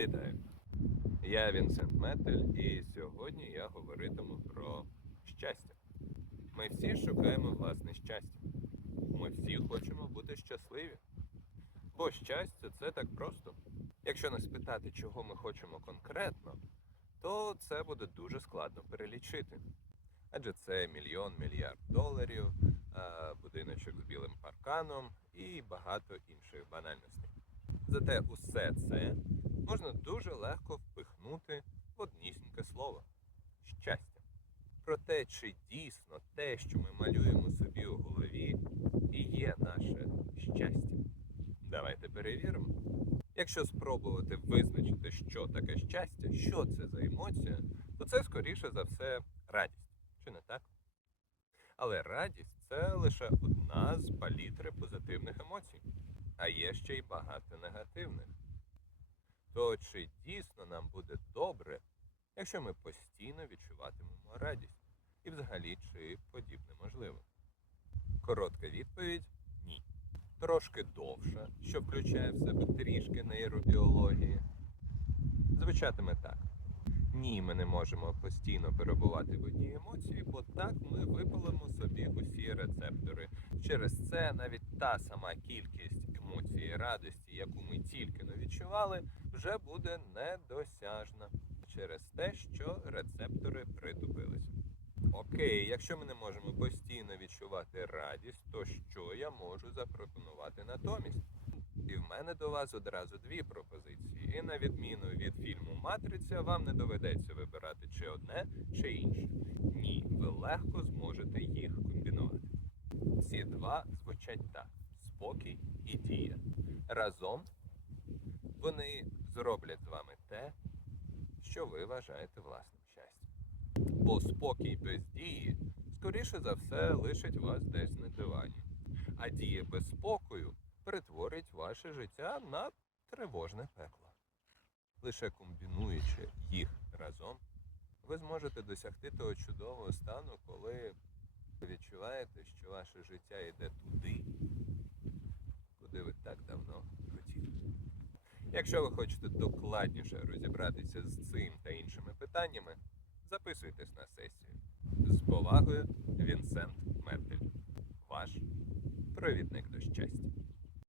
Вітаю! Я Вінсент Метель, і сьогодні я говоритиму про щастя. Ми всі шукаємо власне щастя. Ми всі хочемо бути щасливі. Бо щастя це так просто. Якщо нас питати, чого ми хочемо конкретно, то це буде дуже складно перелічити. Адже це мільйон мільярд доларів, будиночок з білим парканом і багато інших банальностей. Зате усе це можна дуже легко впихнути в однісіньке слово щастя. Про те, чи дійсно те, що ми малюємо собі у голові, і є наше щастя. Давайте перевіримо. Якщо спробувати визначити, що таке щастя, що це за емоція, то це скоріше за все радість. Чи не так? Але радість це лише одна з палітри позитивних емоцій, а є ще й багато негативних. То чи дійсно нам буде добре, якщо ми постійно відчуватимемо радість? І взагалі, чи подібне можливо? Коротка відповідь ні. Трошки довша, що включає в себе трішки нейробіології. Звучатиме так. Ні, ми не можемо постійно перебувати в одній емоції, бо так ми випалимо собі усі рецептори. Через це навіть та сама кількість емоцій радості, яку ми тільки не відчували, вже буде недосяжна через те, що рецептори притупилися. Окей, якщо ми не можемо постійно відчувати радість, то що я можу запропонувати натомість? І в мене до вас одразу дві пропозиції. І на відміну від фільму Матриця, вам не доведеться вибирати чи одне, чи інше. Ні, ви легко зможете їх комбінувати. Ці два звучать так: спокій і дія. Разом вони зроблять з вами те, що ви вважаєте власним щастям. Бо спокій без дії, скоріше за все, лишить вас десь на дивані. А дія без спокою перетворить ваше життя на тривожне пекло. Лише комбінуючи їх разом, ви зможете досягти того чудового стану, коли ви відчуваєте, що ваше життя йде туди, куди ви так давно хотіли. Якщо ви хочете докладніше розібратися з цим та іншими питаннями, записуйтесь на сесію. З повагою, Вінсент